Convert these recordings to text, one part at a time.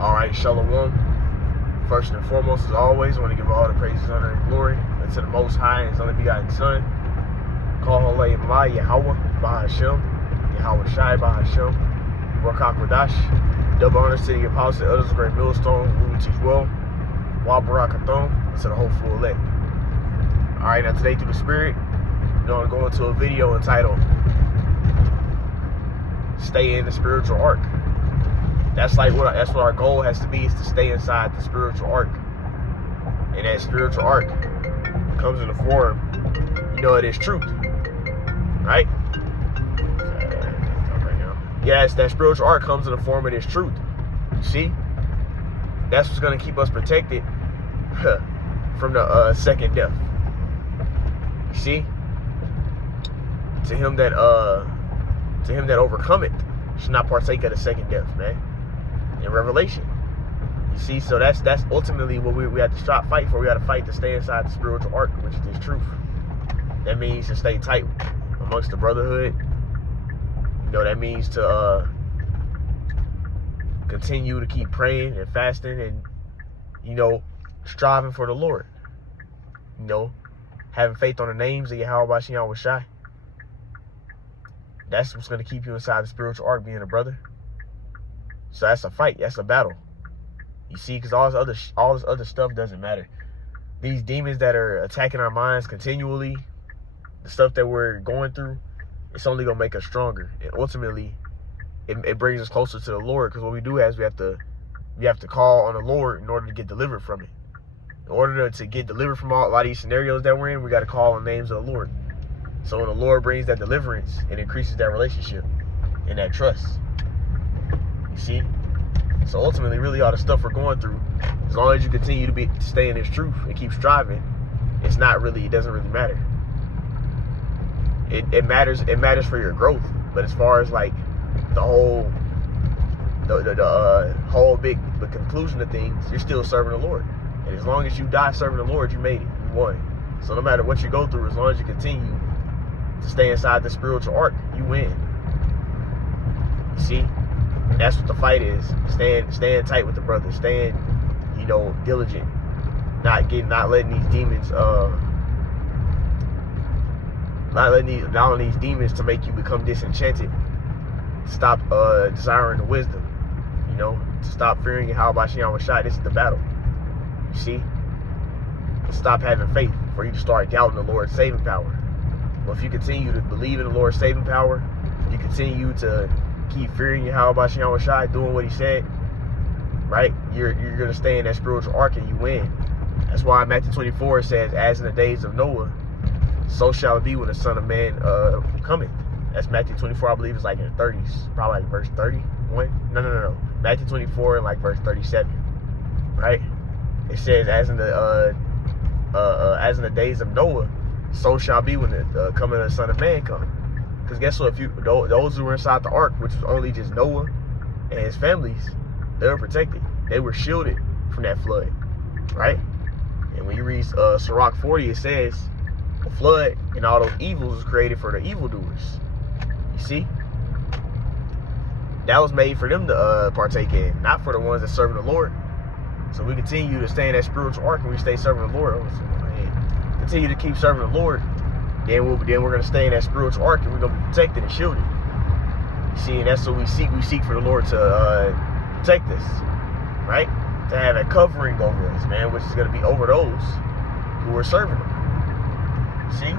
All right, Shalom. First and foremost, as always, I want to give all the praises, honor, and glory unto the Most High and His only begotten Son. Call Halei Ma Yahweh Bahashem, Yahweh Shai Bahashem, Rakak Wadash. Double honors to the apostles and others, great millstone, who will teach well. Wa Barakathon, to the hopeful elect. All right, now today through the Spirit, I'm going to go into a video entitled "Stay in the Spiritual Ark." That's what our goal has to be, is to stay inside the spiritual ark. And that spiritual ark comes in the form, it is truth. Right? Yes, that spiritual ark comes in the form of this truth. You see? That's what's going to keep us protected from the second death. You see? To him that overcometh should not partake of the second death, man. In Revelation, you see, so that's ultimately what we have to fight for. We got to fight to stay inside the spiritual ark, which is this truth. That means to stay tight amongst the brotherhood. That means to continue to keep praying and fasting and striving for the Lord. Having faith on the names of Yahweh Bashem Yahweh Shai. That's what's going to keep you inside the spiritual ark, being a brother. So that's a fight. That's a battle. You see, because all this other stuff doesn't matter. These demons that are attacking our minds continually, the stuff that we're going through, it's only gonna make us stronger. And ultimately, it brings us closer to the Lord. Because what we do is we have to call on the Lord in order to get delivered from it. In order to get delivered from a lot of these scenarios that we're in, we got to call on the names of the Lord. So when the Lord brings that deliverance, it increases that relationship and that trust. See, so ultimately, really, all the stuff we're going through, as long as you continue to stay in this truth and keep striving, it doesn't really matter. It matters for your growth, but as far as like the whole big conclusion of things, you're still serving the Lord, and as long as you die serving the Lord, you made it, you won. So no matter what you go through, as long as you continue to stay inside the spiritual ark, you win. You see. That's what the fight is. Staying tight with the brothers, staying, diligent, not letting these demons, allowing these demons to make you become disenchanted. Stop desiring the wisdom, to stop fearing Yahweh Bashem Yahweh Shai. This is the battle. You see? Stop having faith for you to start doubting the Lord's saving power. But if you continue to believe in the Lord's saving power, you continue to keep fearing Yahweh Bashem Yahweh Shai, doing what he said, right? You're going to stay in that spiritual ark and you win. That's why Matthew 24 says, as in the days of Noah, so shall it be when the Son of Man cometh. That's Matthew 24, I believe it's like in the 30s, probably like verse 31. No. Matthew 24 and like verse 37, right? It says, as in the days of Noah, so shall be when the coming of the Son of Man comes. Because guess what? Those who were inside the ark, which was only just Noah and his families, they were protected. They were shielded from that flood, right? And when you read Sirach 40, it says the flood and all those evils was created for the evildoers. You see? That was made for them to partake in, not for the ones that serve the Lord. So we continue to stay in that spiritual ark and we stay serving the Lord. Continue to keep serving the Lord. Then we're going to stay in that spiritual ark and we're going to be protected and shielded. You see, and that's what we seek. We seek for the Lord to protect us, right? To have a covering over us, man, which is going to be over those who are serving Him. See?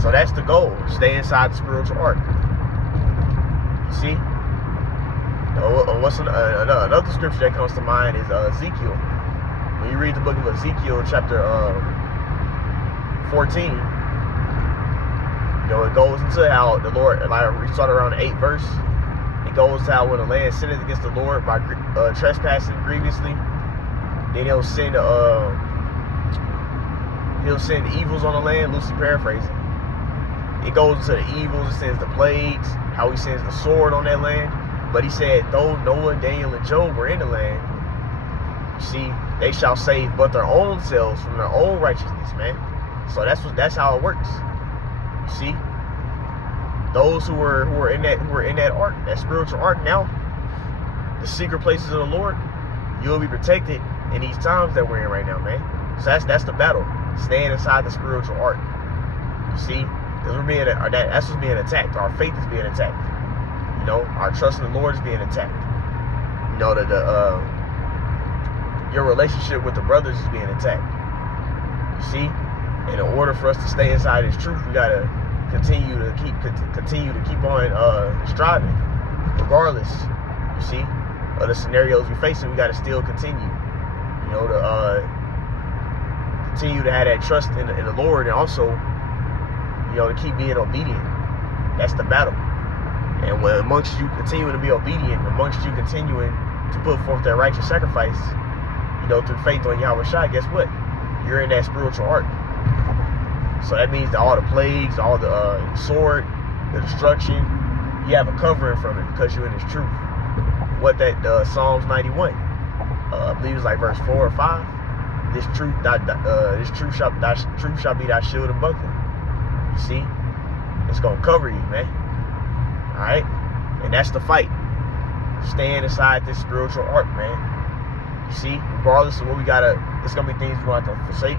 So that's the goal. Stay inside the spiritual ark. You see? What's another scripture that comes to mind is Ezekiel. When you read the book of Ezekiel, chapter 14, it goes into how the Lord, like we started around the 8th verse, it goes to how when the land sinneth against the Lord by trespassing grievously, then he'll send evils on the land, loosely paraphrasing. It goes into the evils, it sends the plagues, how he sends the sword on that land. But he said, though Noah, Daniel, and Job were in the land, you see, they shall save but their own selves from their own righteousness, man. So that's how it works. You see, those who were in that ark, that spiritual ark now, the secret places of the Lord, you'll be protected in these times that we're in right now, man. So that's the battle. Staying inside the spiritual ark. You see? Because that's what's being attacked. Our faith is being attacked. You know, our trust in the Lord is being attacked. You know, your relationship with the brothers is being attacked. You see? And in order for us to stay inside His truth, we gotta continue to keep on striving, regardless. You see, of the scenarios we're facing, we gotta still continue. You know, to continue to have that trust in the Lord, and also, you know, to keep being obedient. That's the battle. And when amongst you continuing to be obedient, amongst you continuing to put forth that righteous sacrifice, you know, through faith on Yahweh Shai, guess what? You're in that spiritual ark. So that means that all the plagues, all the sword, the destruction, you have a covering from it because you're in His truth. What that Psalms 91, I believe it's like verse 4 or 5. This truth shall be thy shield and buckler. You see, it's gonna cover you, man. All right, and that's the fight. Staying inside this spiritual ark, man. You see, regardless of what we gotta, it's gonna be things we're gonna have to forsake.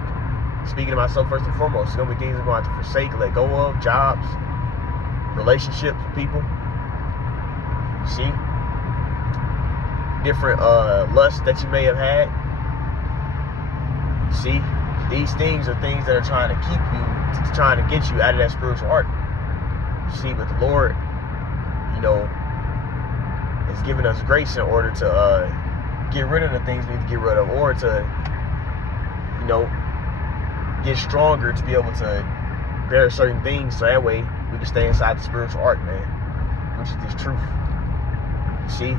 Speaking to myself first and foremost, it's gonna be things we're gonna have to forsake, let go of, jobs, relationships with people. You see, different lusts that you may have had. You see, these things are things that are trying to keep you, trying to get you out of that spiritual ark. You see, but the Lord, you know, is giving us grace in order to get rid of the things we need to get rid of, or to, you know, get stronger to be able to bear certain things, so that way we can stay inside the spiritual ark, man, which is this truth. You see,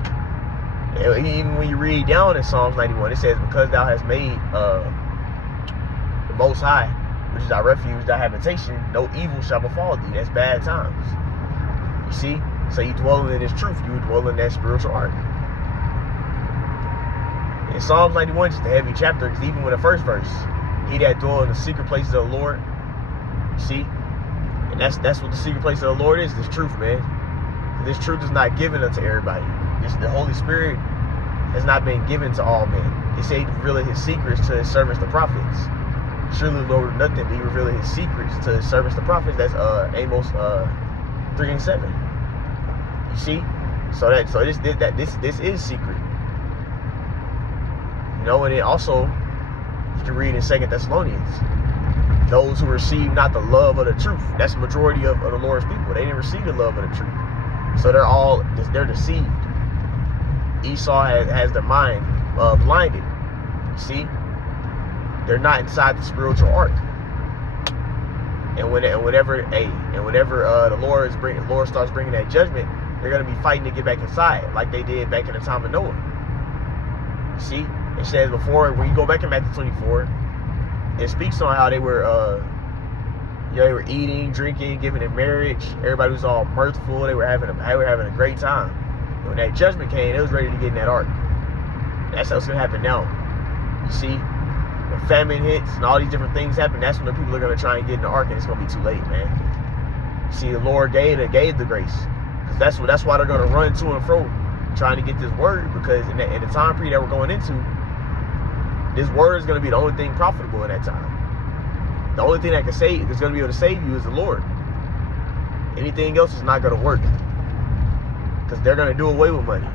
even when you read down in Psalms 91, it says, because thou hast made the Most High, which is our refuge, thy habitation, no evil shall befall thee. That's bad times. You see, so you dwelling in His truth, you dwell in that spiritual ark. In Psalms 91, just a heavy chapter, because even with the first verse, he that dwell in the secret places of the Lord. You see? And that's what the secret place of the Lord is, this truth, man. This truth is not given unto everybody. The Holy Spirit has not been given to all men. He said He revealed His secrets to His servants, the prophets. Surely the Lord would nothing, but He revealed His secrets to His servants, the prophets. That's Amos 3 and 7. You see? So this is secret. You know, and it also, you can read in 2 Thessalonians, those who receive not the love of the truth. That's the majority of the Lord's people. They didn't receive the love of the truth. So they're deceived. Esau has their mind blinded. See? They're not inside the spiritual ark. And whenever the Lord starts bringing that judgment, they're going to be fighting to get back inside, like they did back in the time of Noah. See? It says before, when you go back in Matthew 24, it speaks on how they were, they were eating, drinking, giving in marriage. Everybody was all mirthful. They were having a great time. And when that judgment came, they was ready to get in that ark. That's what's gonna happen now. You see, when famine hits and all these different things happen, that's when the people are gonna try and get in the ark, and it's gonna be too late, man. See, the Lord gave the grace, because that's why they're gonna run to and fro, trying to get this word, because in the time period that we're going into, this word is going to be the only thing profitable in that time. The only thing that's going to be able to save you is the Lord. Anything else is not going to work, because they're going to do away with money.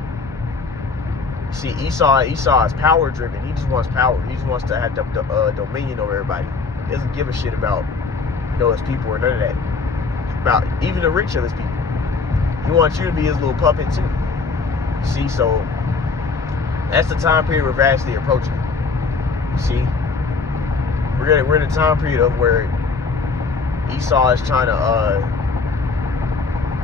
You see, Esau is power driven. He just wants power. He just wants to have dominion over everybody. He doesn't give a shit about his people or none of that. About even the rich of his people. He wants you to be his little puppet too. You see, so that's the time period we're vastly approaching. See, we're in a time period of where Esau is trying to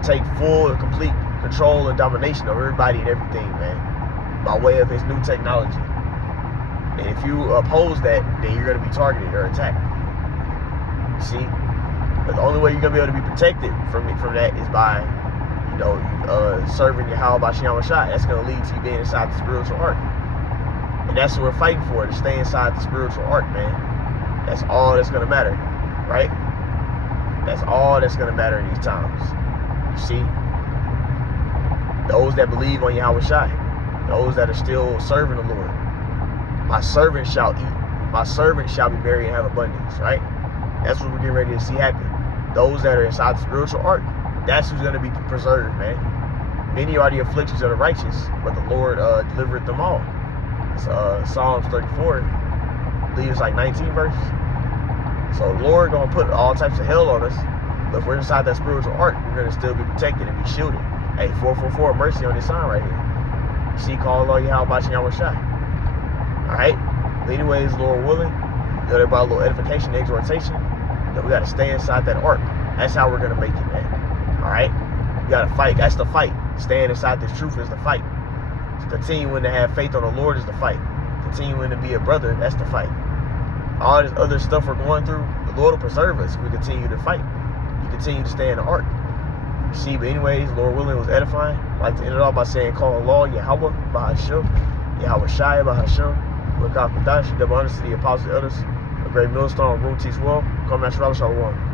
take full and complete control and domination over everybody and everything, man, by way of his new technology. And if you oppose that, then you're going to be targeted or attacked. See, but the only way you're going to be able to be protected from that is by, serving Yahweh Shem Shai. That's going to lead to you being inside the spiritual ark. And that's what we're fighting for, to stay inside the spiritual ark, man. That's all that's going to matter, right? That's all that's going to matter in these times. You see? Those that believe on Yahweh Shai. Those that are still serving the Lord. My servant shall eat. My servant shall be merry and have abundance, right? That's what we're getting ready to see happen. Those that are inside the spiritual ark, that's who's going to be preserved, man. Many are the afflictions of the righteous, but the Lord delivered them all. It's Psalms 34, I believe it's like 19 verses. So the Lord going to put all types of hell on us, but if we're inside that spiritual ark, we're going to still be protected and be shielded. Hey, 444, mercy on this sign right here. You see, call Allah Yahweh Yahweh Shai. Alright? Anyways, Lord willing, everybody a little edification, exhortation. We got to stay inside that ark. That's how we're going to make it, man. Alright? You got to fight. That's the fight. Staying inside this truth is the fight. Continuing to have faith on the Lord is the fight. Continuing to be a brother, that's the fight. All this other stuff we're going through, the Lord will preserve us if we continue to fight. You continue to stay in the ark. See, but anyways, Lord willing, was edifying. I'd like to end it off by saying, call Allah Yahweh Bahashim, Yahweh Shai Bahashim, Wakaf Kadash, double honors to the apostles, elders, a great millstone, room teach well. Come Shalom.